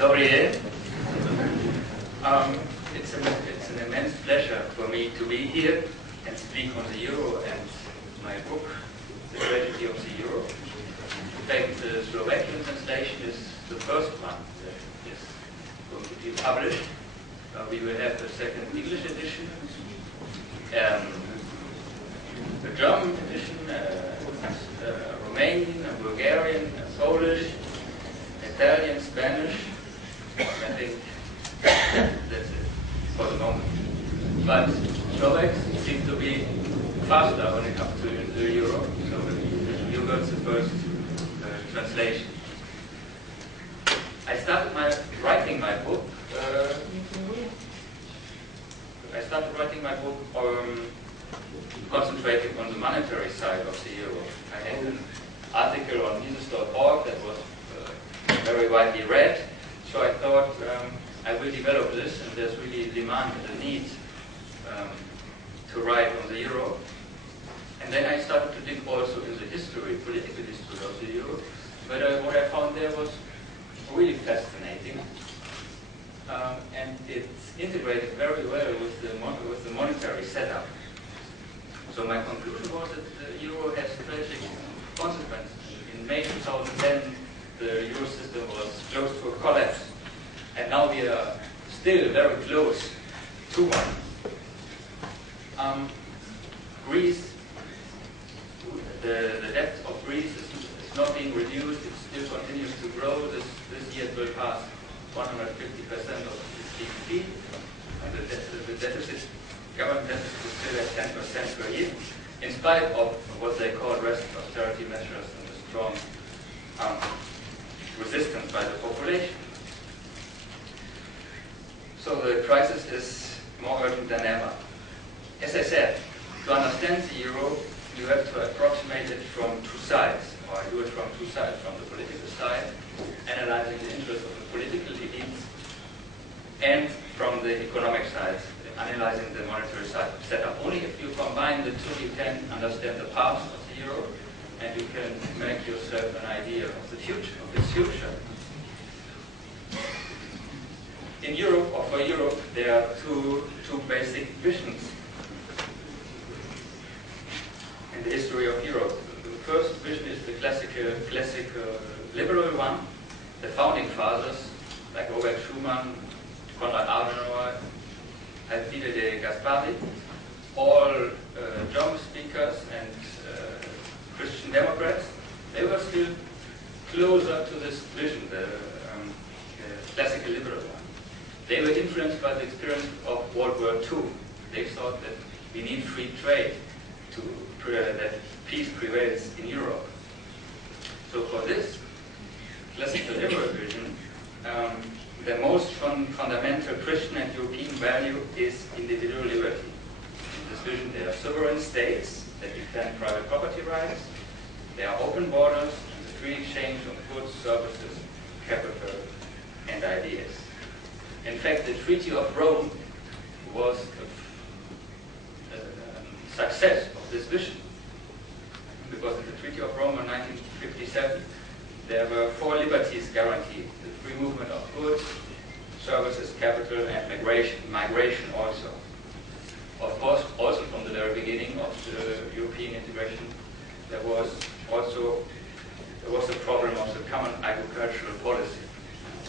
It's an immense pleasure for me to be here and speak on the euro and my book, The Tragedy of the Euro. In fact, the Slovakian translation is the first one that is going to be published. We will have a second English edition, a German edition, Romanian, a Bulgarian, a Polish, Italian, Spanish. I think that's it for the moment. But Slovaks seem to be faster when it comes to the euro, so you got the first translation. I started writing my book. Concentrating on the monetary side of the euro. I had an article on Mises.org that was very widely read, so I thought I will develop this, and there's really a demand and a need to write on the euro. And then I started to dig also in the history, political history of the euro, but what I found there was really fascinating, and it's integrated very well with the monetary setup. So my conclusion was that the euro has tragic consequences. In May 2010, the euro system was close to a collapse, and now we are still very close to one. Greece, the debt of Greece is not being reduced, it still continues to grow. This year it will pass 150% of its GDP, and the deficit, government deficit is still at 10% per year, in spite of what they call rest austerity measures and the strong resistance by the population. So the crisis is more urgent than ever. As I said, to understand the euro, you have to approximate it from two sides, or do it from two sides, from the political side, analyzing the interests of the political elites, and from the economic side, analyzing the monetary side setup. Only if you combine the two, you can understand the past of the euro, and you can make yourself an idea of the future, of its future. In Europe, or for Europe, there are two basic visions in the history of Europe. The first vision is the classical liberal one. The founding fathers, like Robert Schuman, Konrad Adenauer, Alcide de Gasperi, all German speakers and Christian Democrats, they were still closer to this vision, the classical liberal one. They were influenced by the experience of World War II. They thought that we need free trade that peace prevails in Europe. So for this classical liberal vision, the most fundamental Christian and European value is individual liberty. In this vision, there are sovereign states that defend private property rights, there are open borders, and the free exchange of goods, services, capital, and ideas. In fact, the Treaty of Rome was a success of this vision, because in the Treaty of Rome in 1957, there were 4 liberties guaranteed: the free movement of goods, services, capital, and migration also. Of course, also from the very beginning of the European integration, there was the problem of the common agricultural policy.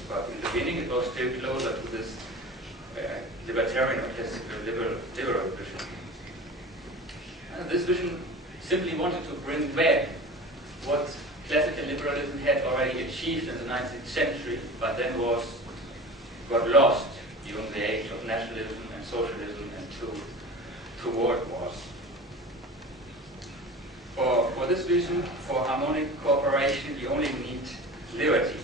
But in the beginning, it was still closer to this libertarian or classical liberal vision. And this vision simply wanted to bring back what classical liberalism had already achieved in the 19th century, but then got lost during the age of nationalism and socialism and two world wars. For this vision, for harmonic cooperation, you only need liberty.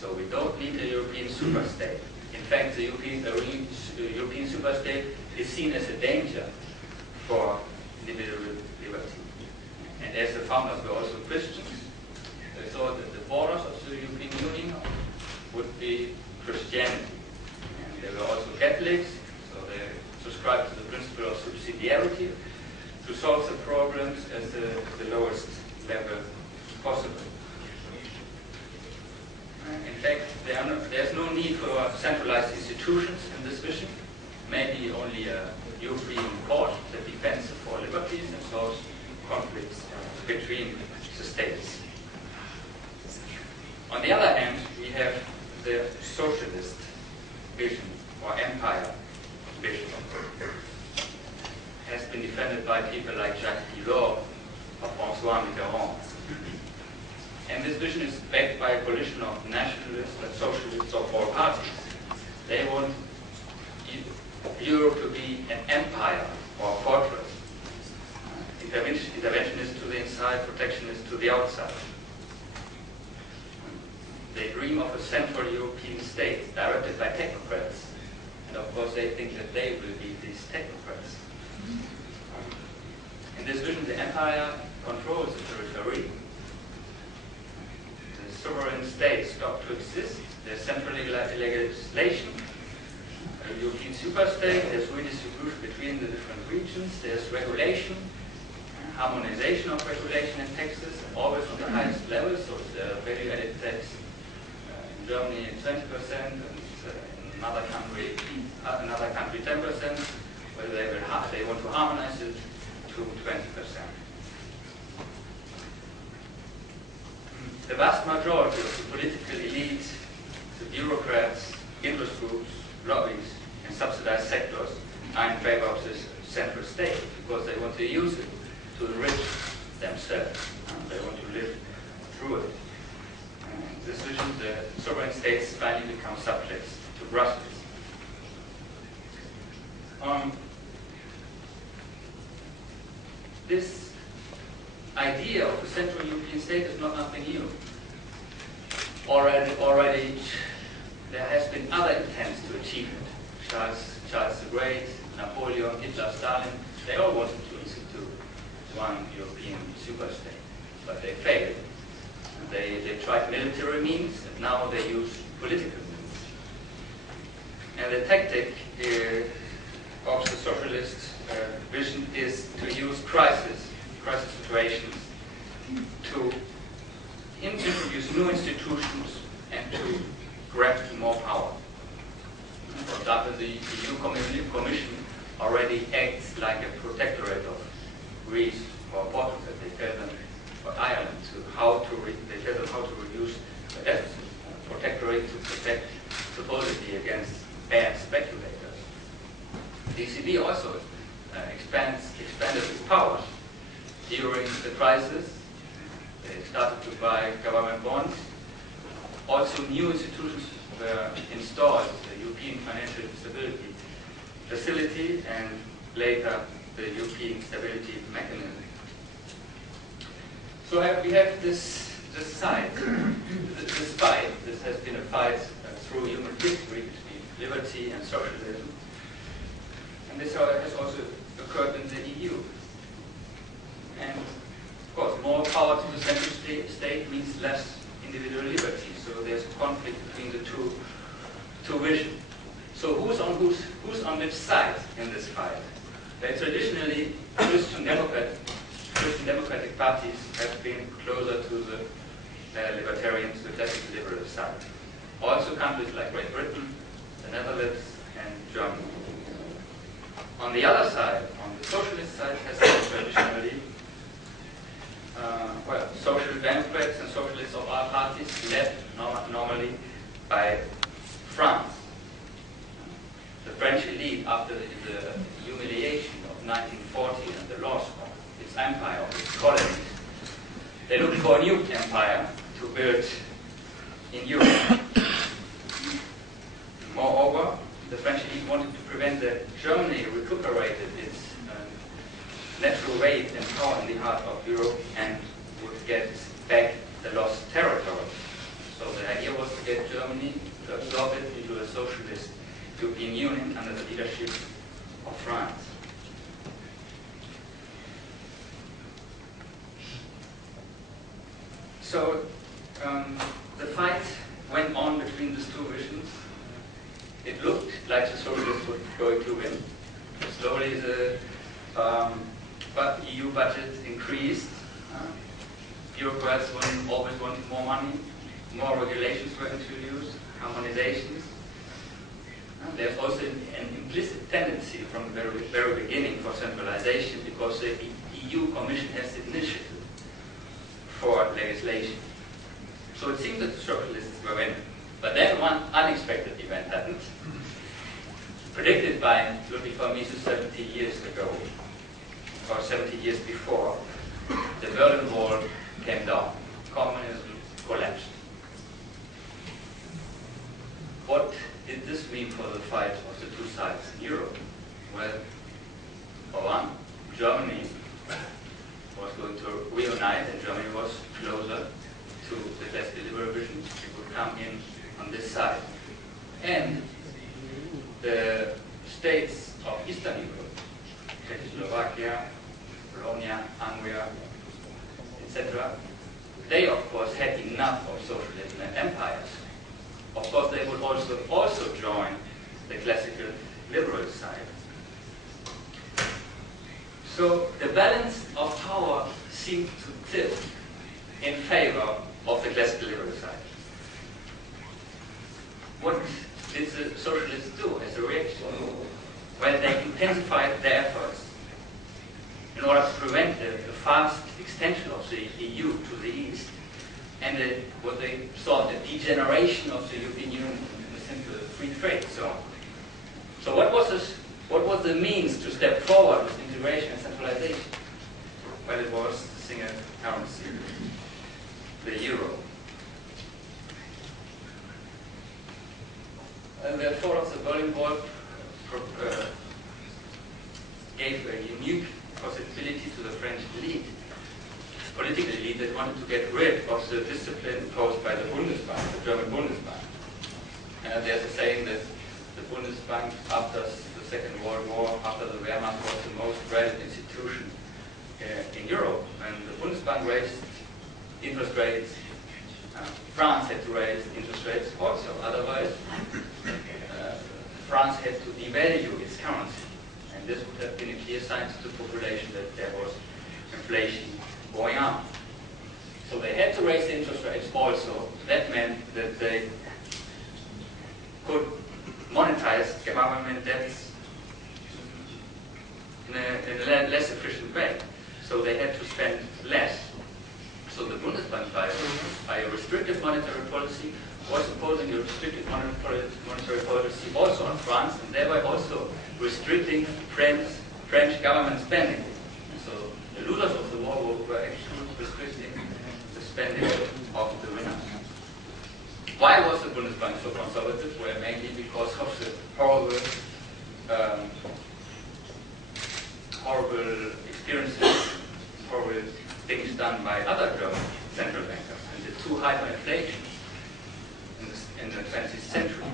So we don't need a European superstate. In fact, the European superstate is seen as a danger for individual liberty. And as the founders were also Christians, they thought that the borders of the European Union would be Christianity. And they were also Catholics, so they subscribed to the principle of subsidiarity to solve the problems at the lowest level possible. In fact, there's no need for centralized institutions in this vision, maybe only a European court that defends the four liberties and solves conflicts between the states. On the other hand, we have the socialist vision or empire vision. Has been defended by people like Jacques Delors or François Mitterrand. And this vision is backed by a coalition of nationalists and socialists of all parties. They want Europe to be an empire or a fortress. Interventionist to the inside, protectionist to the outside. They dream of a central European state directed by technocrats. And of course they think that they will be these technocrats. In this vision, the empire controls the territory. The sovereign states stop to exist. There's central legislation. A European superstate. There's redistribution between the different regions. There's regulation, harmonization of regulation and taxes, always on the highest level. So it's a value-added tax in Germany 20%, and in another country 10%. Whether they want to harmonize it to 20%. The vast majority of the political elite, the bureaucrats, interest groups, lobbies, and subsidized sectors are in favor of this central state because they want to use it to enrich themselves. They want to live through it. In this vision, the sovereign states finally become subjects to Brussels. This idea of a central European state is not nothing new. Already there has been other attempts to achieve it. Charles the Great, Napoleon, Hitler, Stalin, they all wanted to institute one European superstate, but they failed. They tried military means, and now they use political means. And the tactic of the socialist vision is to use crisis situations to introduce new institutions and to grab more power. For example, the EU Commission already acts like a protectorate of Greece or Portugal. They tell them, or Ireland, they tell them how to reduce the deficit. Protectorate to protect supposedly against bad speculators. The ECB also expanded its powers. During the crisis, they started to buy government bonds. Also, new institutions were installed, the European Financial Stability Facility and later the European Stability Mechanism. So we have this side, this fight. This has been a fight through human history between liberty and socialism. And this has also occurred in the EU. And of course, more power to the central state means less individual liberty. So there's a conflict between the two visions. So who's on which side in this fight? Traditionally, Christian democratic parties have been closer to the libertarian, to the classical liberal side. Also countries like Great Britain, the Netherlands, and Germany. On the other side, on the socialist side, has been traditionally social democrats and socialists of our parties, led normally by France. The French elite, after the humiliation of 1940 and the loss of its empire, of its colonies, they looked for a new empire to build in Europe. Moreover, the French elite wanted to prevent that Germany recuperated its natural weight and power in the heart of Europe and would get back the lost territory. So the idea was to get Germany to absorb it into a socialist European Union under the leadership of France. So the fight went on between these two visions. It looked like the socialists were going to win. Slowly the EU budget increased. Bureaucrats always wanted more money. More regulations were introduced, harmonizations. There's also an implicit tendency from the very beginning for centralization, because the EU Commission has the initiative for legislation. So it seems that the socialists were in. But then one unexpected event happened, predicted by Ludwig von Mises 70 years ago, or 70 years before. The Berlin Wall came down. Communism collapsed. What did this mean for the fight of the two sides in Europe? Well, for one, Germany was going to reunite, and Germany was closer to the classical liberal vision. It would come in on this side. And the states of Eastern Europe, Czechoslovakia, Polonia, Hungary, etc., they of course had enough of socialism and empires. Of course, they would also join the classical liberal side. So the balance of power seemed to tip in favor of the classical liberal side. What did the socialists do as a reaction? Well, they intensified their efforts in order to prevent the fast extension of the EU to the east and what they saw the degeneration of the European Union in a simple free trade zone. So what was the means to step forward with integration and centralization? Well, it was the single currency, the euro. And the fall of the Berlin Wall gave a unique possibility to the French elite, political elite, that wanted to get rid of the discipline imposed by the Bundesbank, the German Bundesbank. There's a saying that the Bundesbank, after the Second World War, after the Wehrmacht, was the most dreaded institution in Europe. And the Bundesbank raised interest rates. France had to raise interest rates also, otherwise France had to devalue its currency. And this would have been a clear sign to the population that there was inflation going on. So they had to raise the interest rates also. That meant that they could monetize government debts in a less efficient way. So they had to spend less. So the Bundesbank, by a restrictive monetary policy, was imposing a restrictive monetary policy also on France, and thereby also restricting French government spending. And so the losers of the war were actually restricting the spending of the winners. Why was the Bundesbank so conservative? Well, mainly because of the horrible experiences, horrible things done by other German central bankers, and the too high inflation in the 20th century.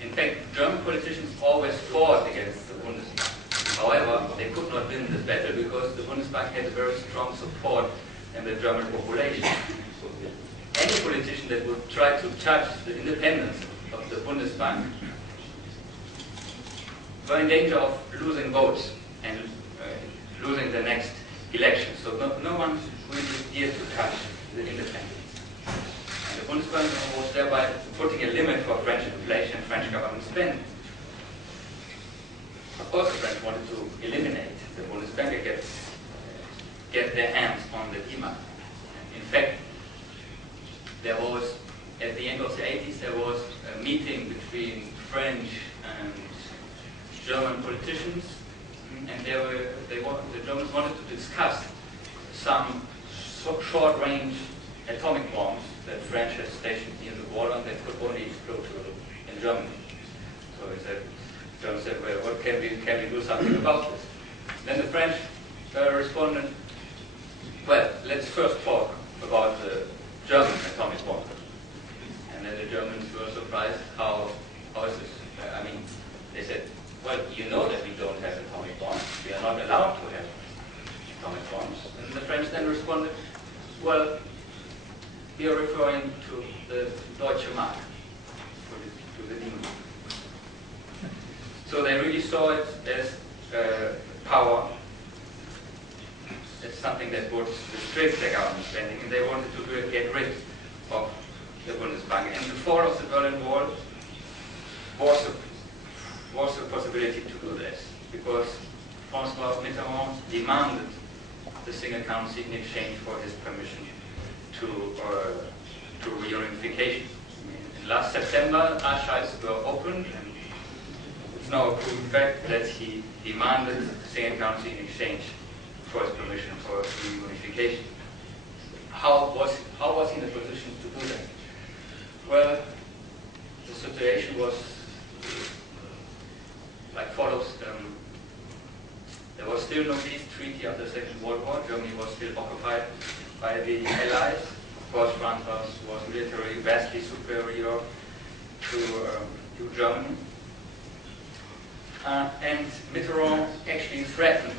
In fact, German politicians always fought against the Bundesbank. However, they could not win this battle because the Bundesbank had a very strong support in the German population. Any politician that would try to touch the independence of the Bundesbank were in danger of losing votes and losing the next election. So no one really dared to touch the independence. And the Bundesbank was thereby putting a limit for French inflation and French government spending. Of course, the French wanted to eliminate the Bundesbank and get their hands on the DIMA. In fact, there was, at the end of the 80s, there was a meeting between French and German politicians, and the Germans wanted to discuss some short-range atomic bombs that France had stationed near the border and that could only explode in Germany. So Germans said, well, what can we do something about this? Then the French responded, well, let's first talk about the German atomic bomb. And then the Germans were surprised, how is this? I mean, they said, well, you know that we don't have atomic bombs. We are not allowed to have atomic bombs. And the French then responded, well, we are referring to the Deutsche Mark, to the DIMA. So they really saw it as power, as something that would restrict their government spending, and they wanted to get rid of the Bundesbank. And the fall of the Berlin Wall was the possibility to do this, because François Mitterrand demanded the single currency in exchange for his permission to reunification. Last September, archives were opened, and it's now a proven fact that he demanded the single currency in exchange for his permission for reunification. How was he in a position to do that? Well, the situation was like follows. There was still no peace treaty after the Second World War. Germany was still occupied by the Allies. Of course, France was militarily vastly superior to Germany. And Mitterrand actually threatened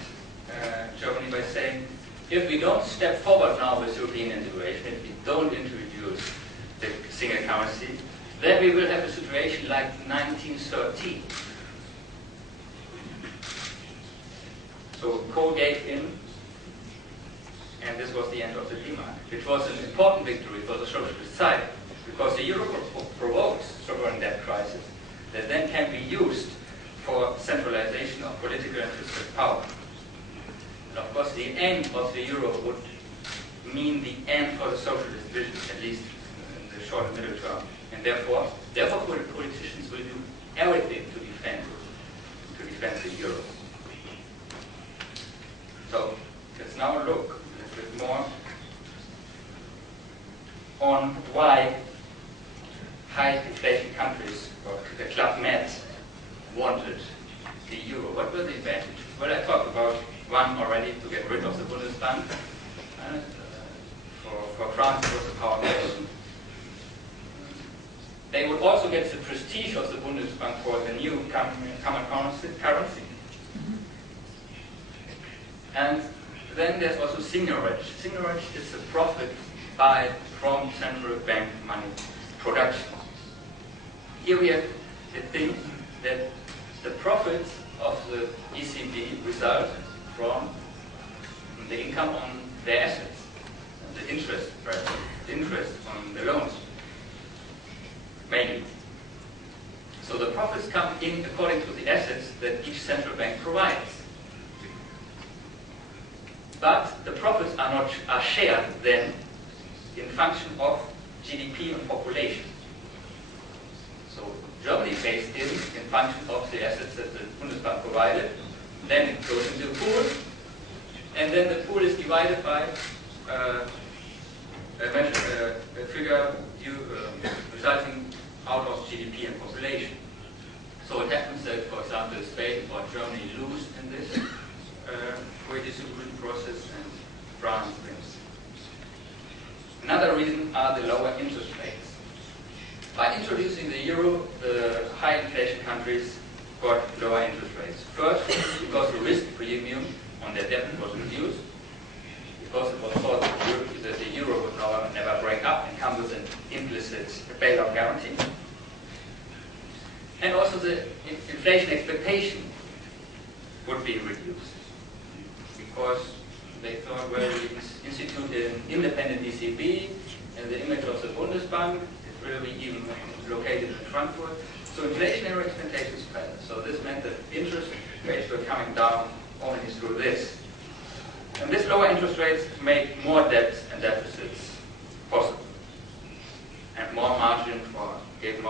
Germany by saying, if we don't step forward now with European integration, if we don't introduce the single currency, then we will have a situation like 1913. So Kohl gave in, and this was the end of the D-Mark, which was an important victory for the socialist side, because the euro provoked sovereign debt crisis that then can be used for centralization of political and fiscal power. And of course, the end of the euro would mean the end for the socialist vision, at least in the short and middle term. And therefore politicians will do everything to defend the euro. So let's now look a little bit more on why high inflation countries, or the Club Med, wanted the euro. What were the advantages? Well, I talked about one already, to get rid of the Bundesbank. For France, it was the power question. They would also get the prestige of the Bundesbank for the new common currency. And then there's also seigniorage. Seigniorage is the profit from central bank money production. Here we have the thing that the profits of the ECB result from the income on their assets, the interest on the loans, mainly. So the profits come in according to the assets that each central bank provides. But the profits are shared then in function of GDP and population. So Germany pays in function of the assets that the Bundesbank provided. Then it goes into the pool, and then the pool is divided by a figure resulting out of GDP and population. So it happens that, for example, Spain or Germany lose in this redistribution process, and France wins. Another reason are the lower interest rates. By introducing the euro, the high inflation countries got lower interest rates. First, because the risk premium on their debt was reduced, because it was thought that the euro would never break up and come with an implicit bailout guarantee. And also the inflation expectation would be reduced, because they thought, well, we institute an independent ECB and the image of the Bundesbank, it will be even located in Frankfurt. So inflationary expectations fell. So this meant that interest rates were coming down only through this. And this lower interest rates made more debts and deficits possible, and gave more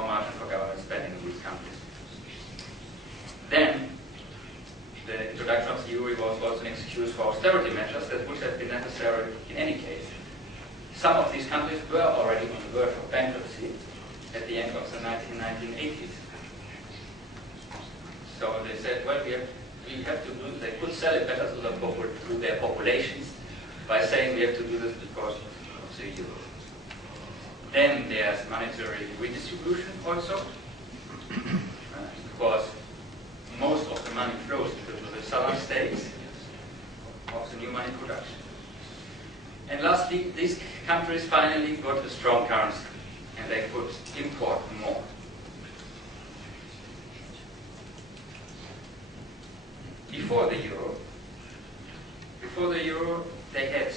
margin for government spending in these countries. Then, the introduction of the euro was also an excuse for austerity measures that would have been necessary in any case. Some of these countries were already on the verge of bankruptcy at the end of the 1980s. So they said, well, we have to do, they could sell it better to their populations by saying we have to do this because of the euro. Then there's monetary redistribution also, because most of the money flows into the southern states of the new money production. And lastly, these countries finally got a strong currency, and they could import more. Before the euro, they had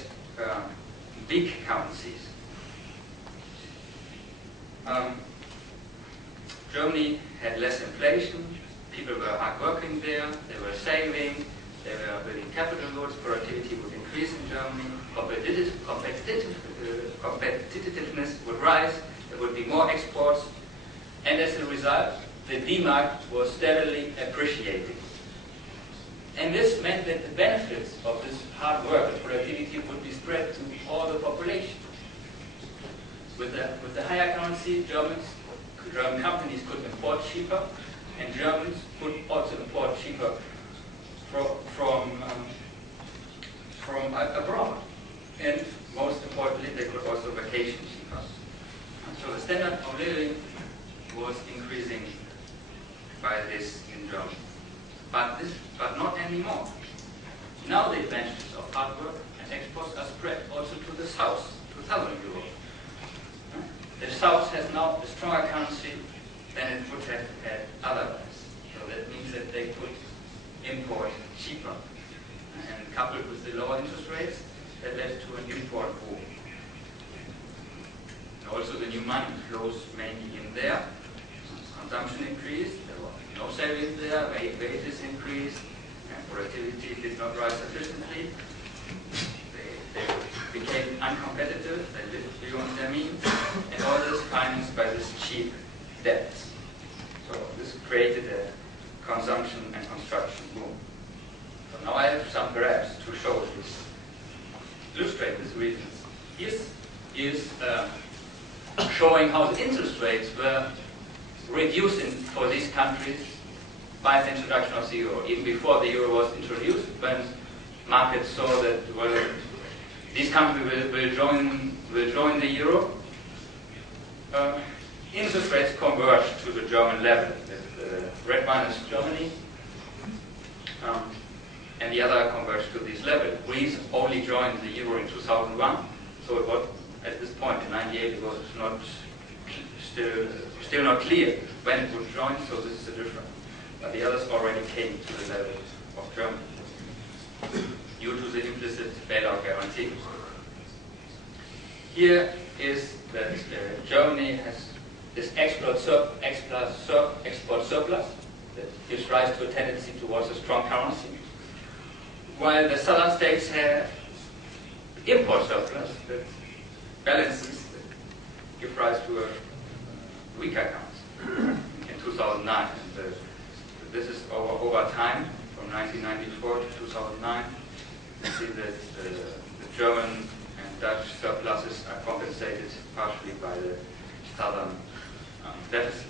big currencies. Germany had less inflation, people were hard working there, they were saving, they were building capital goods, productivity would increase in Germany, competitiveness would rise, there would be more exports, and as a result, the D-mark was steadily appreciating. And this meant that the benefits of this hard work and productivity would be spread to all the population. With the higher currency, German companies could import cheaper, and Germans could also import cheaper from abroad. And most importantly, they could also vacation cheaper. So the standard of living was increasing by this in Germany. But not anymore. Now the advantages of hard work and exports are spread also to the south, to southern Europe. The south has now a stronger currency than it would have had otherwise. So that means that they could import cheaper. And coupled with the lower interest rates, that led to an import boom. And also the new money flows mainly in there. Consumption increased, there were no savings there, wages increased, and productivity did not rise sufficiently. They became uncompetitive, they lived beyond their means, and all this financed by this cheap debt. So this created a consumption and construction boom. So now I have some graphs to show this, illustrate these reasons. This is showing how the interest rates were reducing for these countries by the introduction of the euro. Even before the euro was introduced, when markets saw that, well, these countries will join the euro, interest rates converged to the German level. The red one is Germany, and the other converged to this level. Greece only joined the euro in 2001, so it was, at this point in '98, it was not still not clear when it would join, so this is a difference. But the others already came to the level of Germany due to the implicit bailout guarantee. Here is that Germany has this export surplus that gives rise to a tendency towards a strong currency, while the southern states have import surplus that balances, that give rise to a weaker currency in 2009. And this is over time, from 1994 to 2009. You see that the German and Dutch surpluses are compensated partially by the southern deficit.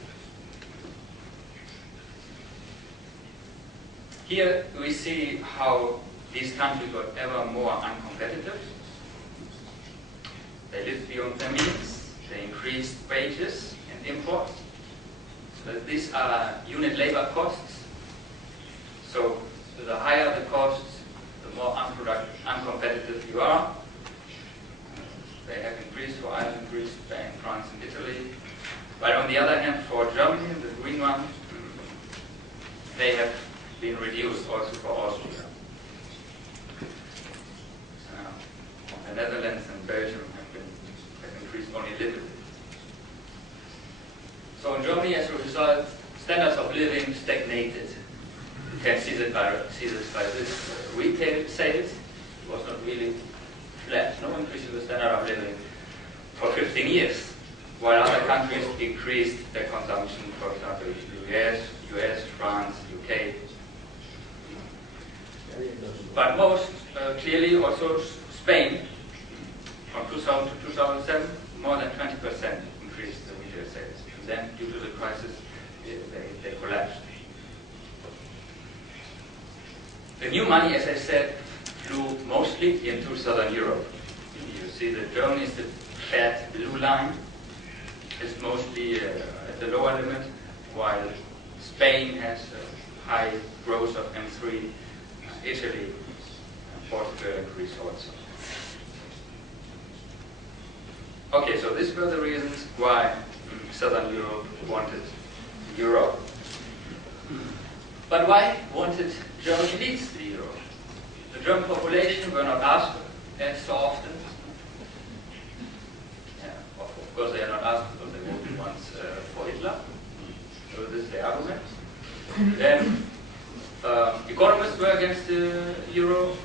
Here we see how these countries got ever more uncompetitive. They lived beyond their means. They increased wages and imports. So these are unit labor costs. So the higher the costs, the more uncompetitive you are. They have increased for Ireland, Greece, Spain, France, and Italy. But on the other hand, for Germany, the green one, they have been reduced also for Austria. The Netherlands and Belgium have increased only a little bit. So in Germany, as a result, standards of living stagnated. You can see this by this retail sales. It was not really flat, no increase in the standard of living for 15 years, while other countries increased their consumption, for example, US, France, UK. But most clearly also Spain, from 2000 to 2007, more than 20% increased the retail sales. And then, due to the crisis, they collapsed. The new money, as I said, flew mostly into southern Europe. You see that Germany is the fat blue line. It's mostly at the lower limit, while Spain has a high growth of M3, Italy, Portugal, and Greece also. Okay, so these were the reasons why Southern Europe wanted Europe. But why wanted Germany leads the euro? The German population were not asked so often. Yeah, of course they are not asked because they voted once for Hitler. So this they are Then economists were against the euro.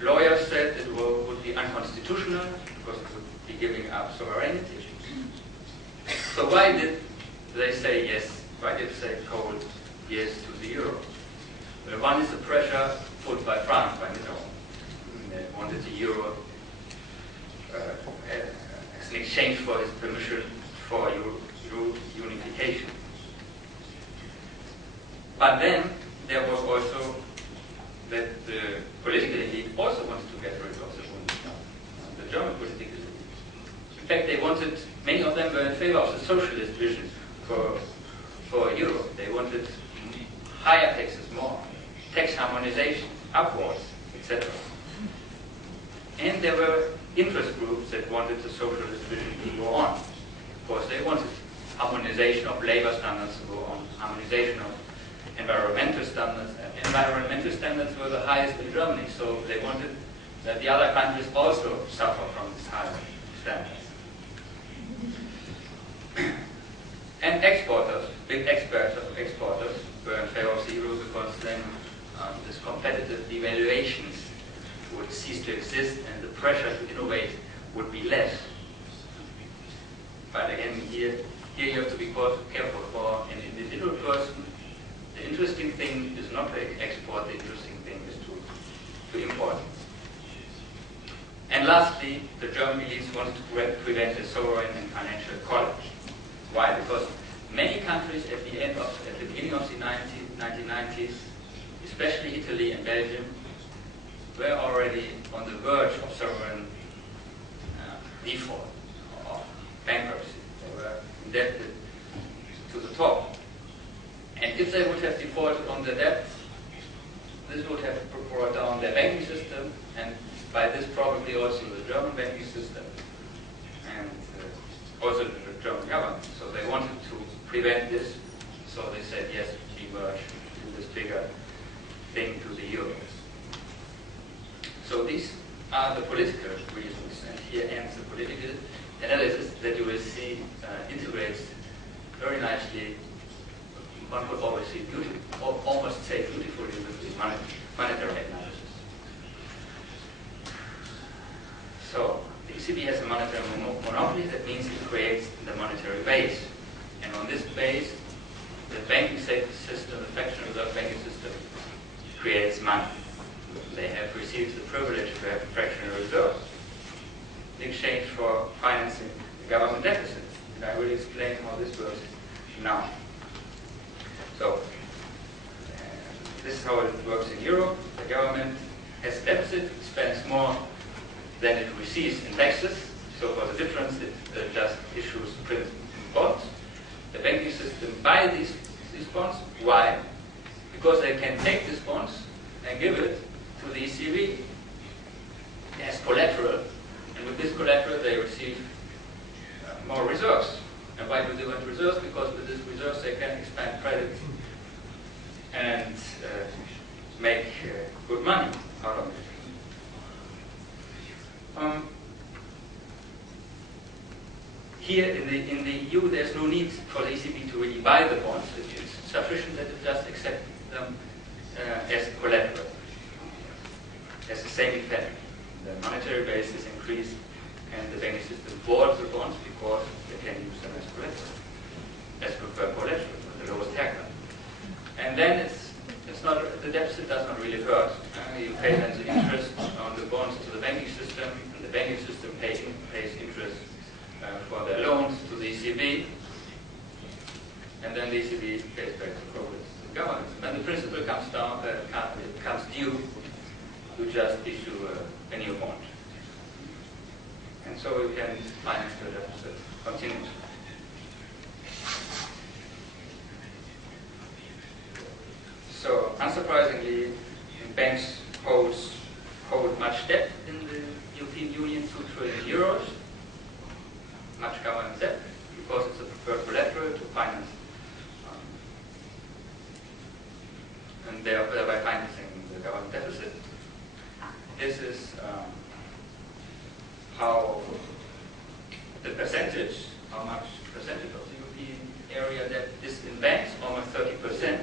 Lawyers said it would be unconstitutional because it would be giving up sovereignty. So why did they say yes? Why did they say cold yes to the euro? Well, one is the pressure put by France, by Mitterrand. They wanted the euro as an exchange for his permission for euro unification. But then there was also that the political elite also wanted to get rid of the Bundesbank, the German political elite. In fact, they wanted, many of them were in favor of the socialist vision for Europe. They wanted higher taxes, more tax harmonization, upwards, etc. And there were interest groups that wanted the socialist vision to go on. Of course, they wanted harmonization of labor standards to go on, harmonization of environmental standards. Environmental standards were the highest in Germany, so they wanted that the other countries also suffer from these high standards. And exporters, big experts of exporters, were in favor of the euro because then this competitive devaluations would cease to exist and the pressure to innovate would be less. But again, here you have to be careful. For an individual person, the interesting thing is not to export, the interesting thing is to import. And lastly, the German elites wanted to prevent a sovereign and financial collapse. Why? Because many countries at the beginning of the 1990s, especially Italy and Belgium, were already on the verge of sovereign default or bankruptcy. They were indebted to the top. And if they would have defaulted on the debt, this would have brought down their banking system, and by this probably also the German banking system, and also the German government. So they wanted to prevent this, so they said yes, we merge to this bigger thing, to the euro. So these are the political reasons, and here ends the political analysis that you will see integrates very nicely. One could always see almost say beautifully with the monetary analysis. So the ECB has a monetary monopoly. That means it creates the monetary base, and on this base, the banking system, the fractional reserve banking system, creates money. They have received the privilege to have fractional reserves in exchange for financing the government deficit. And I will explain how this works now. So, this is how it works in Europe. The government has a deficit, spends more than it receives in taxes. So for the difference, it just issues print bonds. The banking system buys these bonds. Why? Because they can take these bonds and give it to the ECB as collateral. And with this collateral, they receive more reserves. And why do they want reserves? Because with these reserves they can expand credit and make good money out of it. Here in the EU, there's no need for the ECB to really buy the bonds. It's sufficient that it just accept them as collateral. Has the same effect. The monetary base is increased, and the banking system bought the bonds because they can use them as collateral, as preferred collateral, with the lowest haircut. And then it's not, the deficit does not really hurt. You pay then the interest on the bonds to the banking system, and the banking system pays interest for their loans to the ECB, and then the ECB pays back the profits to the government. When the principal comes down, comes due, you just issue a new bond. And so you can finance the deficit continuously. So, unsurprisingly, banks hold much debt in the European Union, 2 trillion euros, much government debt, because it's a preferred collateral to finance, and thereby financing the government deficit. This is how the percentage, how much percentage of the European area that is in banks, almost 30%.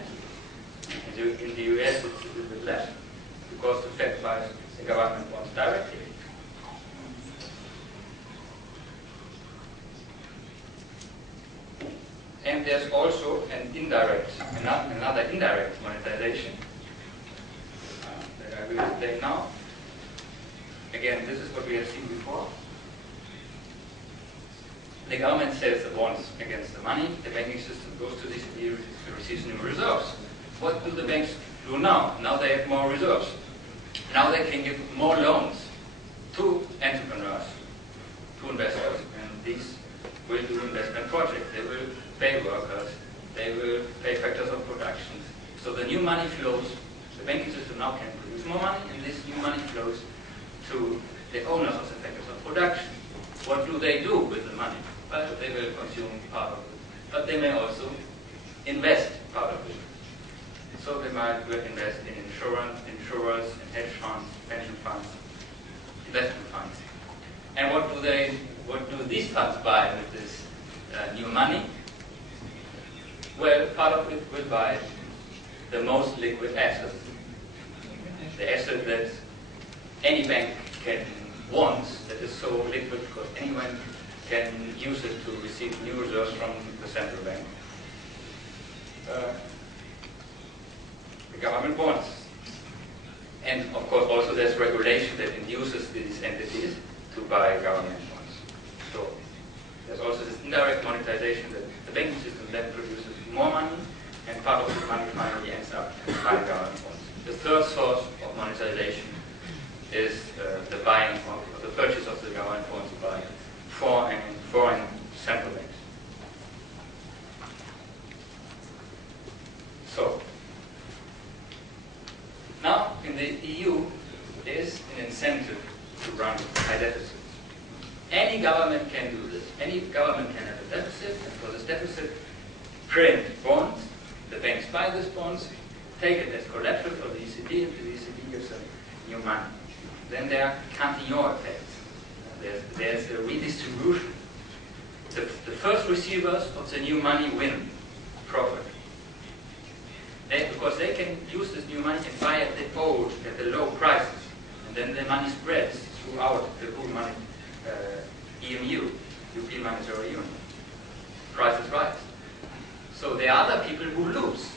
In the US, it's a little bit less, because the Fed buys the government bonds directly. And there's also another indirect monetization that I will explain now. Again, this is what we have seen before. The government sells the bonds against the money. The banking system goes to the ECB, receives new reserves. What do the banks do now? Now they have more reserves. Now they can give more loans to entrepreneurs, to investors, and these will do investment projects. They will pay workers. They will pay factors of production. So the new money flows. The banking system now can produce more money, and this new money flows to the owners of the factors of production. What do they do with the money? Well, they will consume part of it, but they may also invest part of it. So they might invest in insurers, in hedge funds, pension funds, investment funds. And what do these funds buy with this new money? Well, part of it will buy the most liquid assets. The asset that any bank can want, that is so liquid because anyone can use it to receive new reserves from the central bank. The government bonds. And of course also there's regulation that induces these entities to buy government bonds. So there's also this indirect monetization that the banking system then produces more money, and part of the money finally ends up buying government bonds. The third source of monetization is the buying of the purchase of the government bonds by foreign central banks. So now in the EU there is an incentive to run high deficits. Any government can do this. Any government can have a deficit, and for this deficit print bonds. The banks buy these bonds, take it as collateral for the ECB, and the ECB gives them new money. Then there are Cantillon effects. There's a redistribution. The first receivers of the new money win profit. Because they can use this new money and buy at the low prices. And then the money spreads throughout the whole money, EMU, European Monetary Union. Prices rise. So there are other people who lose,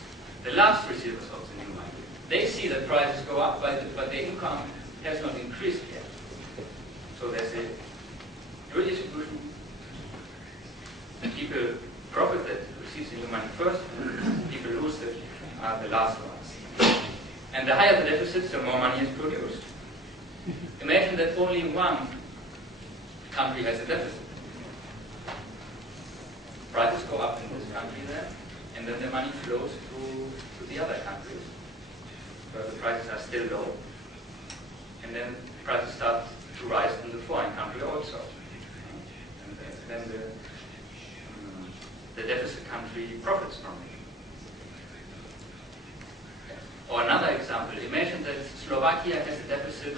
the last receivers of the new money. They see that prices go up, but their income has not increased yet. So there's a redistribution. People profit that receives the new money first, and people lose that are the last ones. And the higher the deficit, the more money is produced. Imagine that only one country has a deficit. Prices go up in this country then, and then the money flows to the other countries, where the prices are still low. And then prices start to rise in the foreign country also. And then the deficit country profits from it. Or another example, imagine that Slovakia has a deficit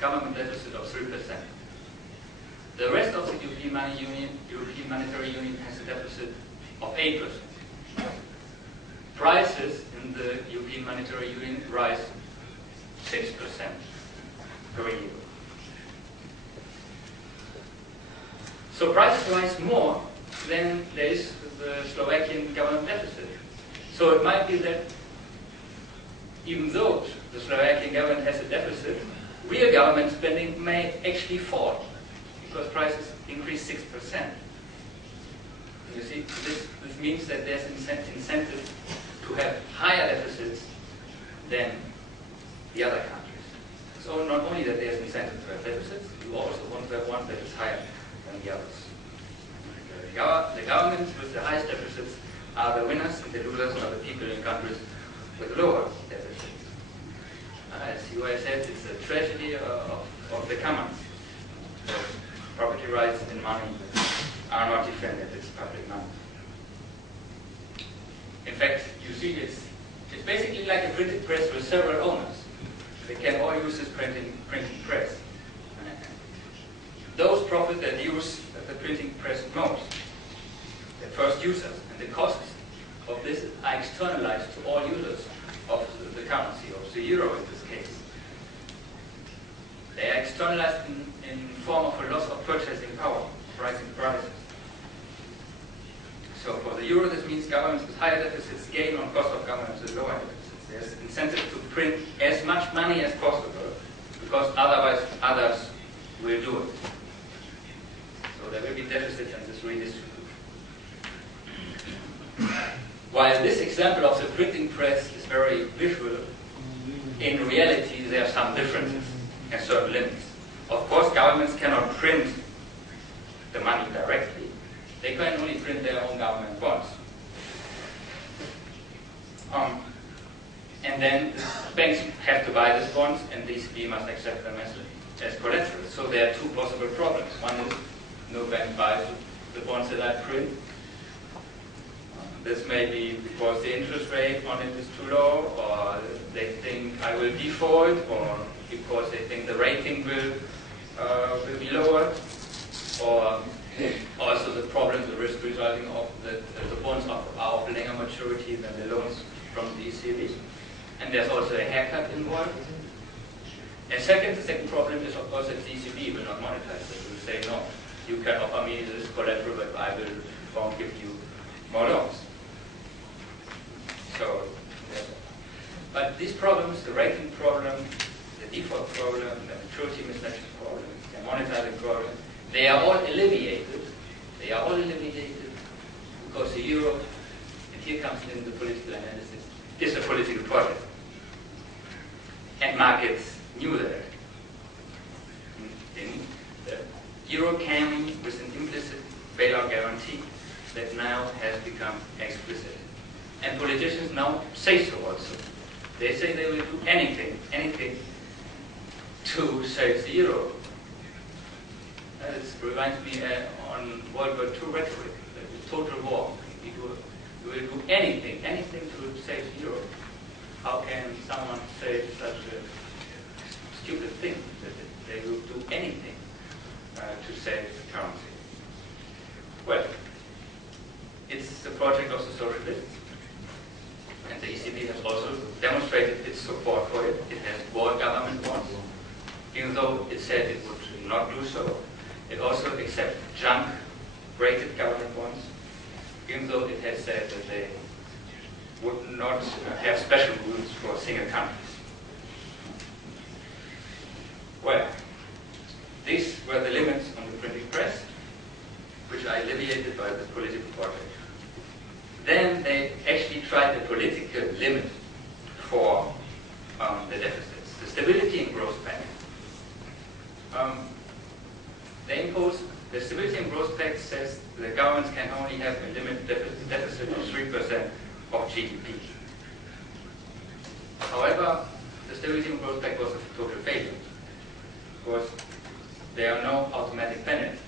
government deficit of 3%. The rest of the European Monetary Union has a deficit of 8%. Prices in the European Monetary Union rise 6% per year. So prices rise more than there is the Slovakian government deficit. So it might be that even though the Slovakian government has a deficit, real government spending may actually fall because prices increase 6%. You see, this means that there's incentive to have higher deficits than the other countries. So not only that there's incentive to have deficits, you also want to have one that is higher than the others. The governments with the highest deficits are the winners, and the losers are the people in countries with lower deficits. As you have said, it's a tragedy of the commons. Property rights and money are not defended, it's public money. In fact, you see it's basically like a printing press with several owners. They can all use this printing press. Those profit that use the printing press most. The first first users. And the costs of this are externalized to all users of the currency, of the euro in this case. They are externalized in form of a loss of purchasing power, rising prices. So for the euro, this means governments with higher deficits gain on cost of governments with lower deficits. There's incentive to print as much money as possible, because otherwise others will do it. So there will be deficits and this redistribution. While this example of the printing press is very visual, in reality there are some differences and certain limits. Of course, governments cannot print the money directly. They can only print their own government bonds. And then the banks have to buy these bonds, and the ECB must accept them as collateral. So there are two possible problems. One is no bank buys the bonds that I print. This may be because the interest rate on it is too low, or they think I will default, or because they think the rating will be lowered, or also the problem, the risk resulting of the bonds are of longer maturity than the loans from the ECB. And there's also a haircut involved. And the second problem is, of course, that the ECB will not monetize it. It will say, no, you can offer me this collateral, but I won't give you more loans. So, but these problems, the rating problem, the default problem, the maturity mismatch problem, the monetizing problem, they are all alleviated. They are all alleviated because the euro, and here comes in the political analysis, is a political project. And markets knew that. The euro came with an implicit bailout guarantee that now has become explicit. And politicians now say so also. They say they will do anything to save the euro. This reminds me on World War II rhetoric, the total war. We will do anything to save the euro. How can someone say such a stupid thing, that they will do anything to save the currency? Well, it's the project of the socialists, and the ECB has also demonstrated its support for it. It has bought government bonds, even though it said it would not do so. It also accepts junk-rated government bonds, even though it has said that they would not have special rules for single countries. Well, these were the limits on the printing press, which are alleviated by the political project. Then they actually tried the political limit for the deficits, the Stability and Growth Pact. They impose, the Stability and Growth Pact says the governments can only have a limit deficit of 3% of GDP. However, the Stability and Growth Pact was a total failure because there are no automatic penalties.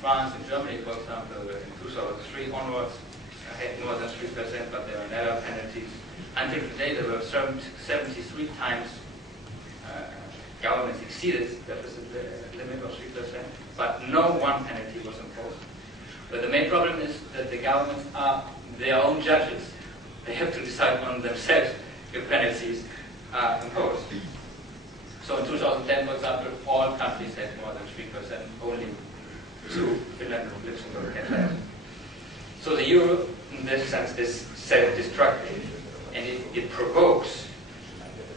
France and Germany, for example, in 2003 onwards had more than 3%, but there were never penalties. Until today, there were 73 times governments exceeded the deficit limit of 3%, but no one penalty was imposed. But the main problem is that the governments are their own judges. They have to decide on themselves if penalties are imposed. So in 2010, for example, all countries had more than 3%, only 2, Finland and Luxembourg, had less. So the euro, in this sense, is self-destructive, and it provokes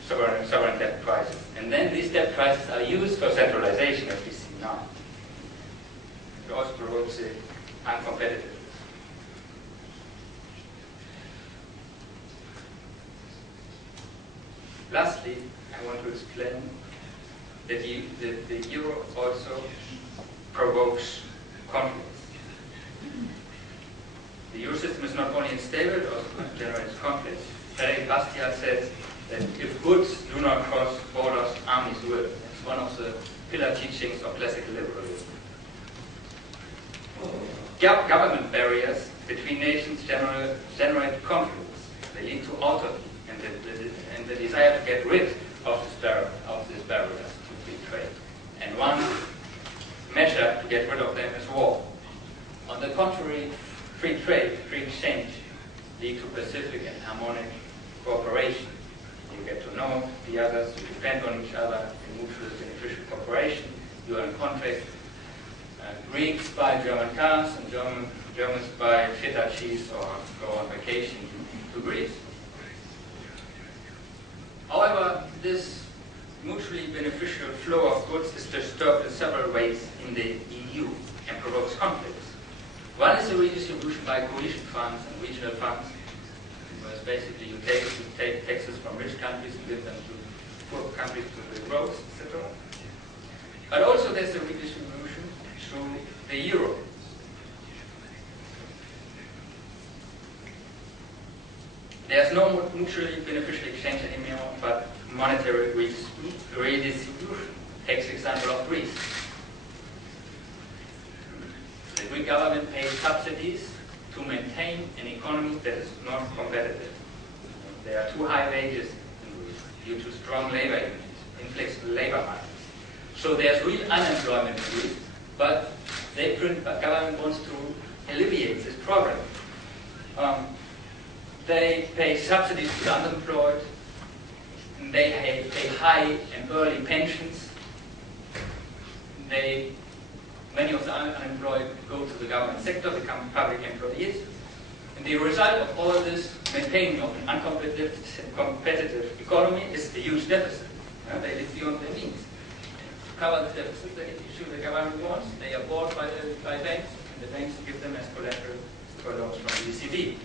sovereign debt crisis. And then these debt crises are used for centralization, as we see now. It also provokes uncompetitiveness. Lastly, I want to explain that the euro also provokes conflicts. The euro system is not only unstable, it also generates conflicts. Frederick Bastiat said that if goods do not cross borders, armies will. It's one of the pillar teachings of classical liberalism. Government barriers between nations generate conflicts. They lead to autonomy and the desire to get rid of these barriers to free trade. And one measure to get rid of them is war. On the contrary, free trade, free exchange lead to pacific and harmonic cooperation. You get to know the others, you depend on each other in mutual beneficial cooperation. You are in contract. Greeks buy German cars and Germans buy feta cheese or go on vacation to Greece. However, this mutually beneficial flow of goods is disturbed in several ways in the EU and provokes conflicts. One is the redistribution by cohesion funds and regional funds, where basically you take taxes from rich countries and give them to poor countries to build roads, etc. But also there's the redistribution through the euro. There's no mutually beneficial exchange anymore, but monetary redistribution. Take the example of Greece. The Greek government pays subsidies to maintain an economy that is not competitive. There are too high wages in Greece due to strong labor unions, inflexible labor markets. So there's real unemployment in Greece, but the government wants to alleviate this problem. They pay subsidies to the unemployed, and they pay high and early pensions. Many of the unemployed go to the government sector, become public employees. And the result of all this maintaining of an uncompetitive economy is the huge deficit. They live beyond their means. To cover the deficit that the government wants, they are bought by banks, and the banks give them as collateral for loans from the ECB.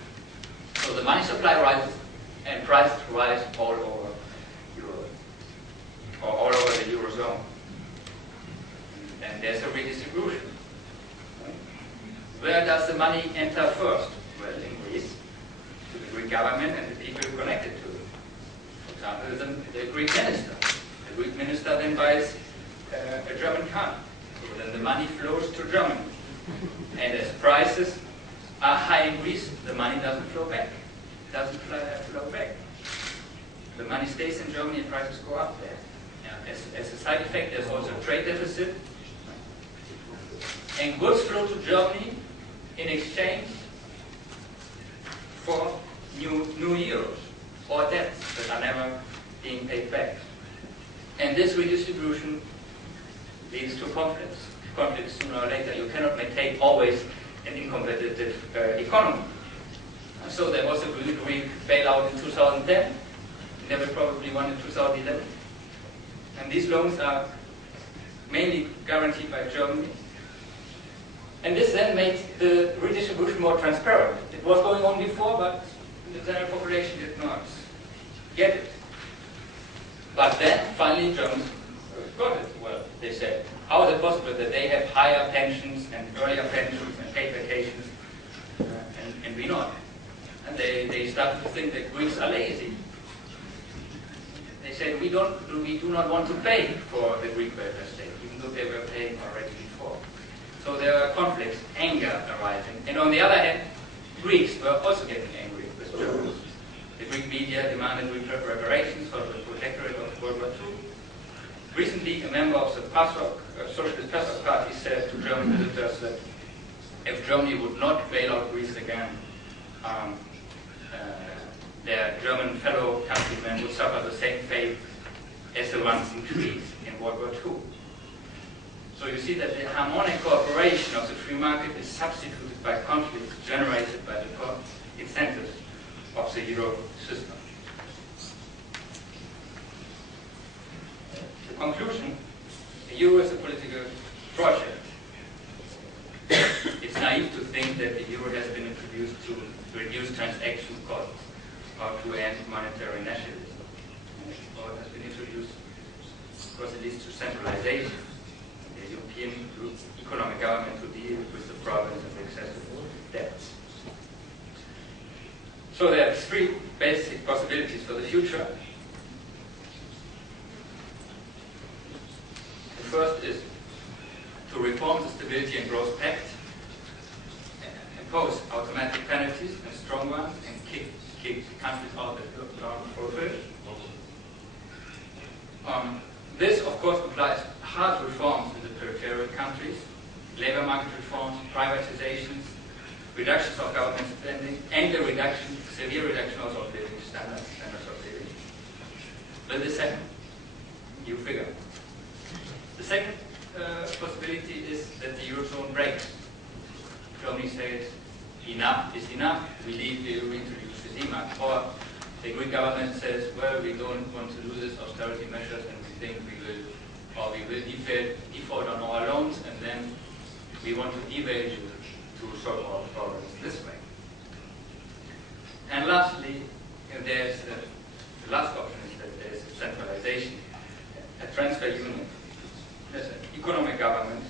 So the money supply rises and prices rise all over Europe, or all over the Eurozone. And there's a redistribution. Where does the money enter first? Well, in Greece, to the Greek government and the people connected to it. For example, the Greek minister. The Greek minister then buys a German car. So then the money flows to Germany. And as prices are high in Greece, the money doesn't flow back. It doesn't flow back. The money stays in Germany and prices go up there. As a side effect, there's also a trade deficit. And goods flow to Germany in exchange for new euros or debts that are never being paid back. And this redistribution leads to conflicts. Conflicts sooner or later. You cannot maintain always an incompetitive economy. So there was a Greek bailout in 2010. There will probably one in 2011. And these loans are mainly guaranteed by Germany. And this then makes the redistribution more transparent. It was going on before, but the general population did not get it. But then, finally, Germans got it. Well, they said, how is it possible that they have higher pensions and earlier pensions and paid vacations and we not? And they started to think that Greeks are lazy. They said, we do not want to pay for the Greek welfare state, even though they were paying already before. So there were conflicts, anger arising. And on the other hand, Greeks were also getting angry with Germans. The Greek media demanded reparations for the protectorate of World War II. Recently, a member of the Socialist PASOK party said to German visitors that if Germany would not bail out Greece again, their German fellow countrymen would suffer the same fate as the ones in Greece in World War II. So you see that the harmonic cooperation of the free market is substituted by conflicts generated by the incentives of the euro system. The conclusion, the euro is a political project. It's naive to think that the euro has been introduced to reduce transaction costs or to end monetary nationalism. Or it has been introduced because it leads to centralization. The European economic government to deal with the problems of excessive debts. So there are three basic possibilities for the future. The first is to reform the Stability and Growth Pact, impose automatic penalties and strong ones, and kick countries out that do not fulfill. This, of course, implies hard reforms in the peripheral countries, labor market reforms, privatizations, reductions of government spending, and a reduction, severe reduction also of living standards of living. Will this happen? You figure. The second possibility is that the Eurozone breaks. Germany says enough is enough, we leave the euro, introduce the D-mark. Or the Greek government says, well, we don't want to do this austerity measures and we think we will default on our loans and then we want to devalue to solve our problems this way. And lastly, there's the last option is that there is centralization, a transfer union. There's an economic government,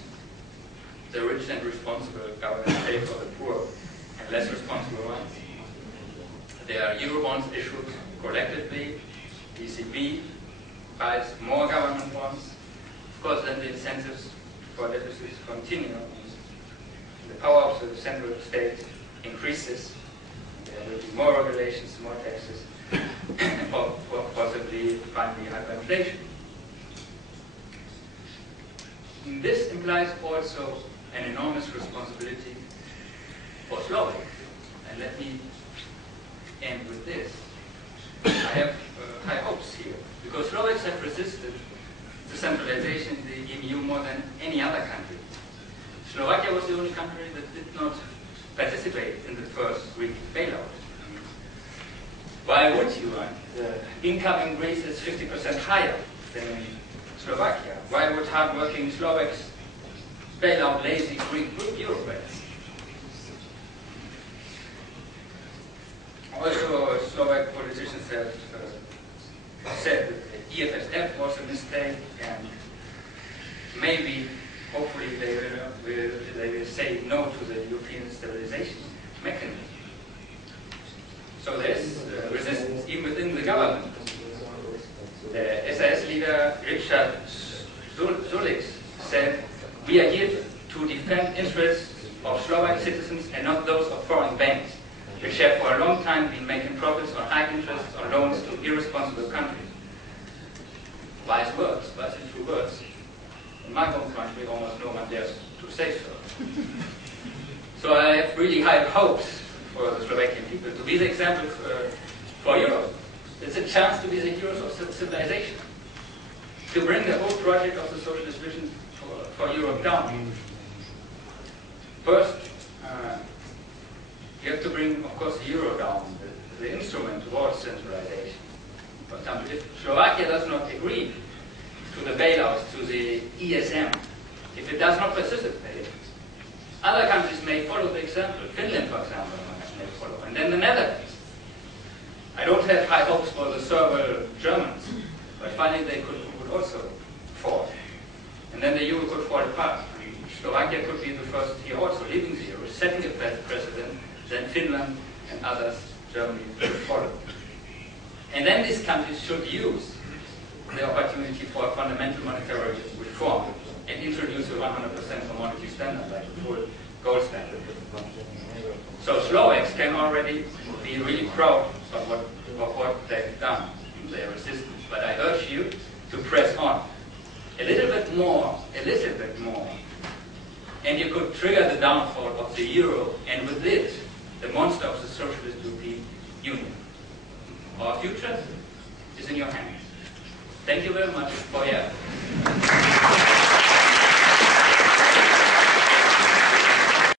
the rich and responsible government pay for the poor and less responsible ones. There are Eurobonds issued collectively, the ECB buys more government bonds. Of course, then the incentives for deficits continue. The power of the central state increases. There will be more regulations, more taxes, and possibly finally hyperinflation. This implies also an enormous responsibility for Slovakia. And let me end with this. I have high hopes here, because Slovaks have resisted the centralization in the EMU more than any other country. Slovakia was the only country that did not participate in the first Greek bailout. Why would you? The income in Greece is 50% higher than in Slovakia. Why would hard-working Slovaks bail out lazy Greek bureaucrats? Also, Slovak politicians have said that the EFSF was a mistake, and maybe, hopefully, they will say no to the European stabilization mechanism. So there's resistance even within the government. The SAS leader Richard Sulik said, "We are here to defend interests of Slovak citizens and not those of foreign banks, which have for a long time been making profits on high interests on loans to irresponsible countries." Wise words, wise and true words. In my home country, almost no one dares to say so. So I have really high hopes for the Slovakian people to be the example for Europe. It's a chance to be the heroes of civilization, to bring the whole project of the socialist vision for Europe down. First, you have to bring, of course, the euro down, the instrument towards centralization. For example, if Slovakia does not agree to the bailouts, to the ESM, if it does not participate, other countries may follow the example. Finland, for example, may follow, and then the Netherlands. I don't have high hopes for the servile Germans, but finally they would also fall. And then the euro could fall apart. Slovakia could be the first here also leaving the euro, setting a precedent, then Finland and others, Germany, would follow. And then these countries should use the opportunity for a fundamental monetary reform and introduce a 100% commodity standard, like the full gold standard. So Slovaks can already be really proud of what they've done in their resistance. But I urge you to press on a little bit more, and you could trigger the downfall of the euro, and with it, the monster of the socialist European Union. Our future is in your hands. Thank you very much for your